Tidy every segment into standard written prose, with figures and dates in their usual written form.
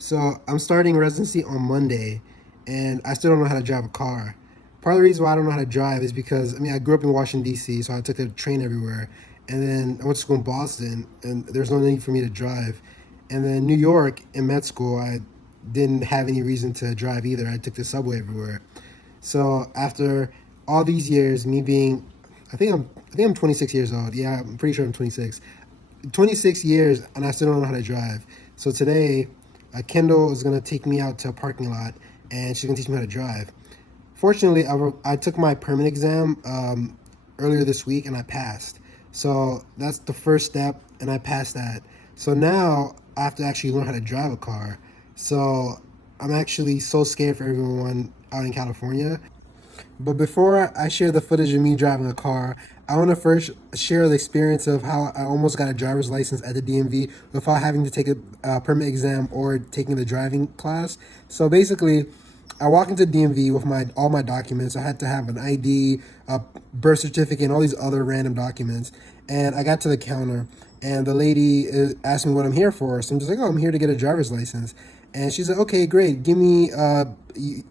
So I'm starting residency on Monday, and I still don't know how to drive a car. Part of the reason why I don't know how to drive is because I grew up in Washington D.C., so I took the train everywhere, and then I went to school in Boston, and there's no need for me to drive. And then New York in med school, I didn't have any reason to drive either. I took the subway everywhere. So after all these years, me being, I think I'm 26 years old. Yeah, I'm pretty sure I'm 26. 26 years, and I still don't know how to drive. So today, Kendall is gonna take me out to a parking lot, and she's gonna teach me how to drive. Fortunately, I took my permit exam earlier this week, and I passed. So that's the first step, and I passed that. So now I have to actually learn how to drive a car. So I'm actually so scared for everyone out in California. But before I share the footage of me driving a car, I want to first share the experience of how I almost got a driver's license at the DMV without having to take a permit exam or taking the driving class. So basically, I walked into DMV with all my documents. I had to have an ID, a birth certificate, and all these other random documents. And I got to the counter, and the lady asked me what I'm here for. So I'm just like, oh, I'm here to get a driver's license. And she's like, okay, great. Give me a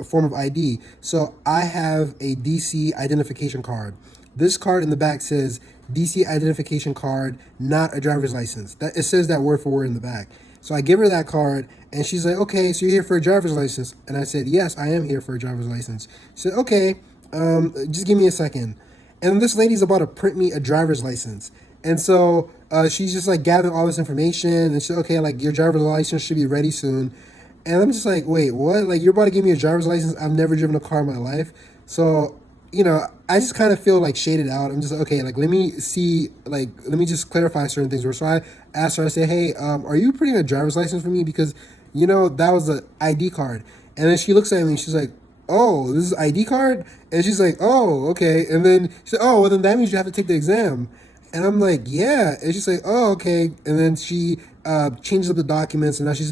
form of ID. So I have a DC identification card. This card in the back says DC identification card, not a driver's license. It says that word for word in the back. So I give her that card, and she's like, okay, so you're here for a driver's license. And I said, yes, I am here for a driver's license. She said, okay, just give me a second. And this lady's about to print me a driver's license. And so she's just like gathering all this information, and she's okay, like your driver's license should be ready soon. And I'm just like, wait, what? Like, you're about to give me a driver's license? I've never driven a car in my life. So, I just kind of feel like shaded out. I'm just like, okay, like, let me see, like, let me just clarify certain things. So I asked her, I said, hey, are you putting a driver's license for me? Because, that was an ID card. And then she looks at me and she's like, oh, this is ID card? And she's like, oh, okay. And then she said, oh, well, then that means you have to take the exam. And I'm like, yeah. And she's like, oh, okay. And then she changes up the documents, and now she's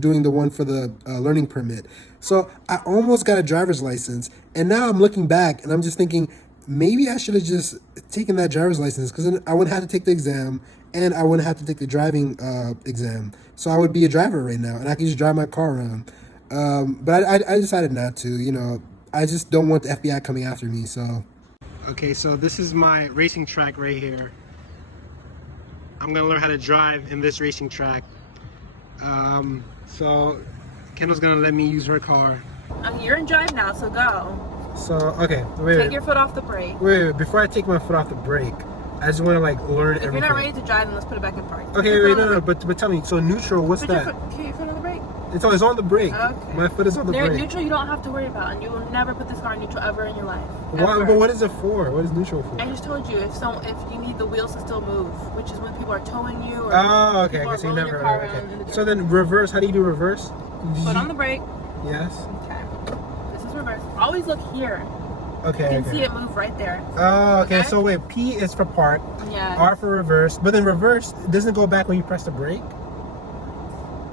doing the one for the learning permit. So I almost got a driver's license. And now I'm looking back, and I'm just thinking, maybe I should have just taken that driver's license, because then I wouldn't have to take the exam, and I wouldn't have to take the driving exam. So I would be a driver right now, and I could just drive my car around. But I decided not to, I just don't want the FBI coming after me, so. Okay, so this is my racing track right here. I'm gonna learn how to drive in this racing track. So Kendall's gonna let me use her car. You're in drive now, so go. So, okay, wait. Take your foot off the brake. Wait, before I take my foot off the brake, I just wanna like learn everything. If you're not ready to drive, then let's put it back in park. Okay, wait, no, but tell me, so neutral, what's that? Put your foot on the brake. It's on the brake. Okay. My foot is on the brake. Neutral you don't have to worry about, and you will never put this car in neutral ever in your life. Why, but what is it for? What is neutral for? I just told you, if you need the wheels to still move, which is when people are towing you or okay, people are so you rolling never, your car okay. around in the dirt. So then reverse, how do you do reverse? Foot on the brake. Yes. Okay. This is reverse. Always look here. Okay. You can see it move right there. Oh, okay. So wait, P is for park. Yeah. R for reverse. But then reverse doesn't go back when you press the brake?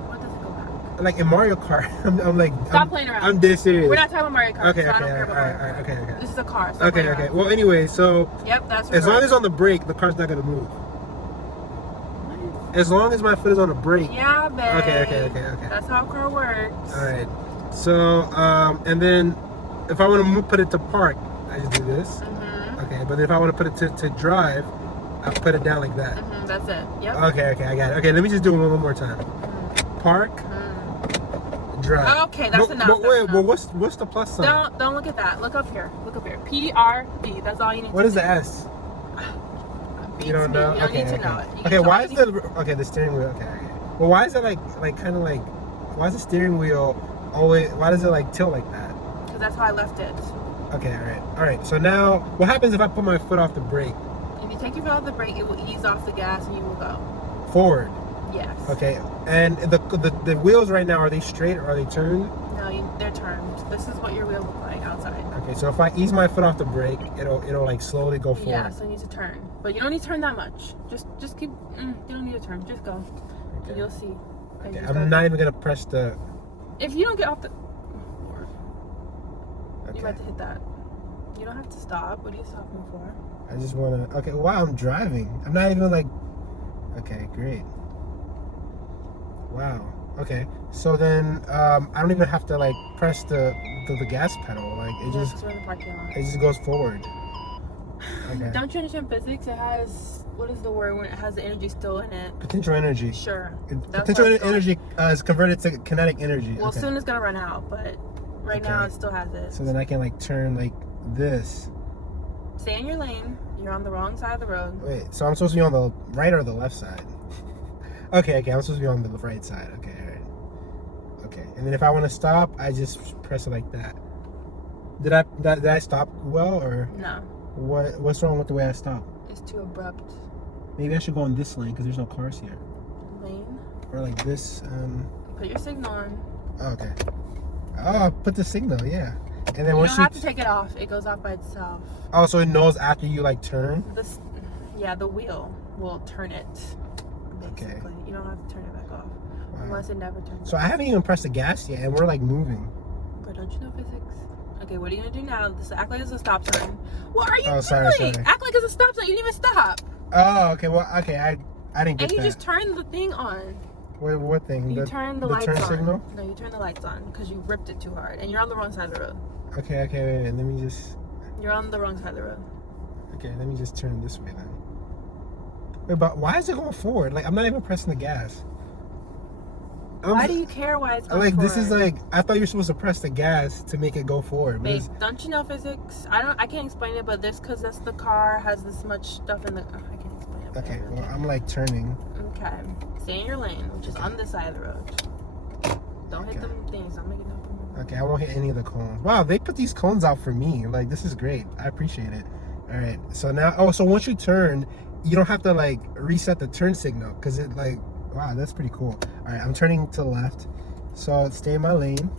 What does it go back? Like in Mario Kart. I'm like, Stop playing around. I'm dead serious. We're not talking about Mario Kart. Okay, so I don't care about Mario alright, Kart. okay. This is a car. So Okay. Well, anyway, so. Yep, that's reverse. As long as it's on the brake, the car's not gonna move. What? As long as my foot is on the brake. Yeah, babe. Okay. That's how a car works. Alright. So, and then if I want to put it to park, I just do this. Okay, but if I want to put it to drive, I put it down like that. That's it. Yep. Okay, I got it. Okay, let me just do it one more time. Park, drive. Okay, that's enough. But wait, well, what's the plus sign? Don't look at that. Look up here. PRB. That's all you need. What is the S? You don't know? You don't need to know it. Okay, why is the steering wheel? Okay. Well, why is it like kind of like? Why is the steering wheel always? Why does it like tilt like that? Because that's how I left it. Okay, all right. So now, what happens if I put my foot off the brake? If you take your foot off the brake, it will ease off the gas and you will go forward. Yes. Okay, and the wheels right now, are they straight or are they turned? No, they're turned. This is what your wheels look like outside. Okay, so if I ease my foot off the brake, it'll like slowly go forward. Yeah, so you need to turn, but you don't need to turn that much. Just keep. You don't need to turn. Just go. Okay. You'll see. Okay, I'm not even gonna press the. If you don't get off the. Okay. You're about to hit that. You don't have to stop. What are you stopping for? I just wanna. Okay, wow, I'm driving. I'm not even like. Okay, great. Wow. Okay, so then I don't even have to like press the gas pedal. Like it Yeah, just 'cause we're in the parking lot. it just goes forward. Okay. Don't you understand physics? It has, what is the word when it has the energy still in it? Potential energy. Sure. Potential energy is converted to kinetic energy. Well, okay. soon it's gonna run out, but right now it still has it. So then I can like turn like this. Stay in your lane. You're on the wrong side of the road. Wait, so I'm supposed to be on the right or the left side? Okay, I'm supposed to be on the right side. Okay, all right. Okay, and then if I want to stop, I just press it like that. Did I stop well or No. what's wrong with the way I stopped? It's too abrupt. Maybe I should go in this lane because there's no cars here. Lane. Or like this. Put your signal on. Oh, okay. Oh, put the signal, yeah. And then You once don't have to take it off. It goes off by itself. Oh, so it knows after you like turn? Yeah, the wheel will turn it. Basically. Okay. You don't have to turn it back off. Wow. Unless it never turns So off. I haven't even pressed the gas yet and we're like moving. But don't you know physics? Okay, what are you gonna do now? This act like it's a stop sign. What are you doing? Sorry. Act like it's a stop sign. You didn't even stop. Oh, okay. Well, okay. I didn't get And you that. just turned the thing on. What thing? You turn the lights turn on. signal? No, you turn the lights on because you ripped it too hard, and you're on the wrong side of the road. Okay. Wait. Let me just. You're on the wrong side of the road. Okay. Let me just turn this way then. Wait, but why is it going forward? Like I'm not even pressing the gas. Why do you care why it's going like forward? this is like I thought you're supposed to press the gas to make it go forward. Babe, don't you know physics? I can't explain it, but because that's the car has this much stuff in the. I can't explain it. Okay. Well, I'm like turning. Okay. Stay in your lane, which is on this side of the road. Don't hit them things. I'm making up. Okay, I won't hit any of the cones. Wow, they put these cones out for me. Like, this is great. I appreciate it. All right, so now, so once you turn, you don't have to, like, reset the turn signal because it, like, wow, that's pretty cool. All right, I'm turning to the left. So, stay in my lane.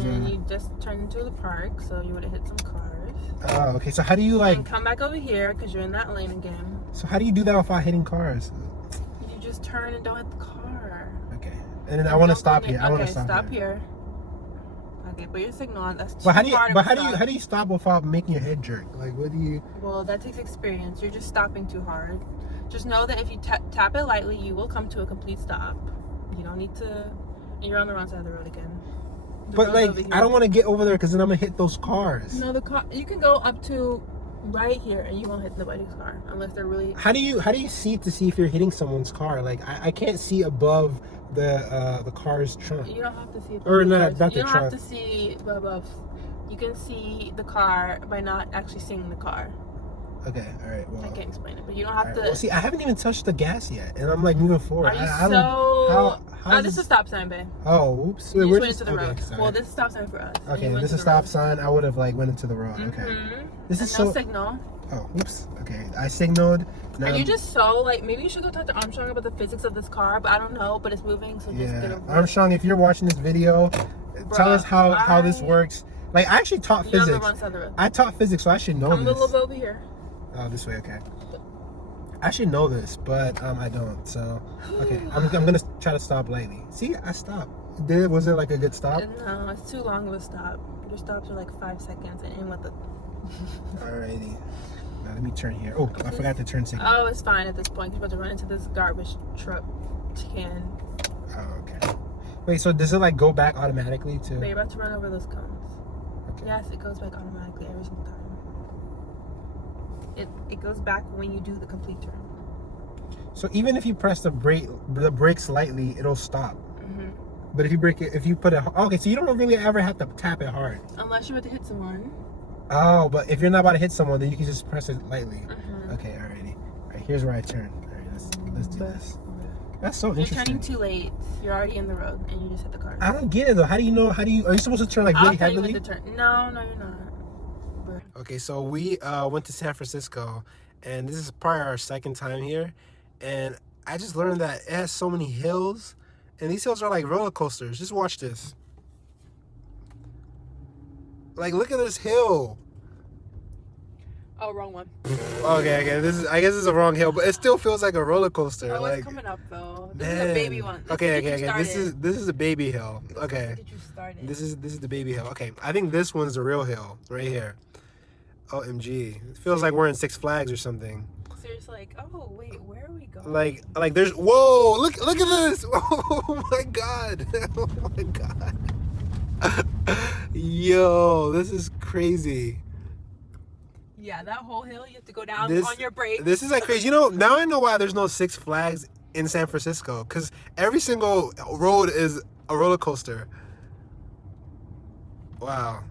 And you just turned into the park, so you would have hit some cars. Oh, okay. So, how do you, like... And come back over here because you're in that lane again. So, how do you do that without hitting cars? You just turn and don't hit the car. Okay. And then I want to stop here. I want to stop here. Okay, put your signal on. That's too But how do you stop without making your head jerk? Like, what do you? Well, that takes experience. You're just stopping too hard. Just know that if you tap it lightly, you will come to a complete stop. You don't need to. And you're on the wrong side of the road again. But like, I don't want to get over there because then I'm gonna hit those cars. No, the car. You can go up to right here, and you won't hit nobody's car unless they're really. How do you see to see if you're hitting someone's car? Like, I can't see above the car's trunk. You don't have to see. Or not the trunk. You don't have to see above. You can see the car by not actually seeing the car. Okay, all right. Well, I can't explain it, but you don't have to. Well, see, I haven't even touched the gas yet, and I'm like moving forward. Are you I don't, how this is a stop sign, babe. Oh, oops. You Wait, just went into the road. sorry. Well, this is a stop sign for us. Okay, this is a stop sign. I would have like went into the road. Mm-hmm. Okay. This is no signal. Oh, oops. Okay, I signaled. Now Are you just so like maybe you should go talk to Armstrong about the physics of this car, but I don't know. But it's moving, so just get over it. Armstrong, if you're watching this video, tell us how this works. Like, I actually taught physics. On the wrong side of the road. I taught physics, so I should know this. Come a little bit over here. Oh, this way, okay. I should know this, but I don't. So, okay, I'm gonna try to stop lightly. See, I stopped. Was it like a good stop? No, it's too long of a stop. Your stops are like 5 seconds, and in with the. Alrighty. Now let me turn here. Oh, I forgot to turn signal. Oh, it's fine at this point. You're about to run into this garbage truck can. Oh, okay. Wait, so does it like go back automatically to? Wait, you're about to run over those cones. Okay. Yes, it goes back automatically every single time. It goes back when you do the complete turn. So even if you press the brakes lightly, it'll stop. Mm-hmm. But if you put it, okay, so you don't really ever have to tap it hard. Unless you're about to hit someone. Oh, but if you're not about to hit someone, then you can just press it lightly. Mm-hmm. Okay, alrighty. All right, here's where I turn. All right, let's do this. That's so You're interesting. turning too late. You're already in the road, and you just hit the car. I don't get it though. How do you know? Are you supposed to turn like really I'll tell heavily? you when to turn. No, you're not. Okay, so we went to San Francisco, and this is probably our second time here, and I just learned that it has so many hills, and these hills are like roller coasters. Just watch this. Like, look at this hill. Oh, wrong one. Okay. I guess this is a wrong hill, but it still feels like a roller coaster. Oh, like, it's coming up though. This is a baby one. Okay. This is a baby hill. Okay. Get you started. This is the baby hill. Okay, I think this one's the real hill right here. OMG, it feels like we're in Six Flags or something. So you're just like, oh wait, where are we going? Like there's whoa, look at this. Oh my god. Oh my god. Yo, this is crazy. Yeah, that whole hill you have to go down This on your brakes. this is like crazy. You know, now I know why there's no Six Flags in San Francisco, because every single road is a roller coaster. Wow.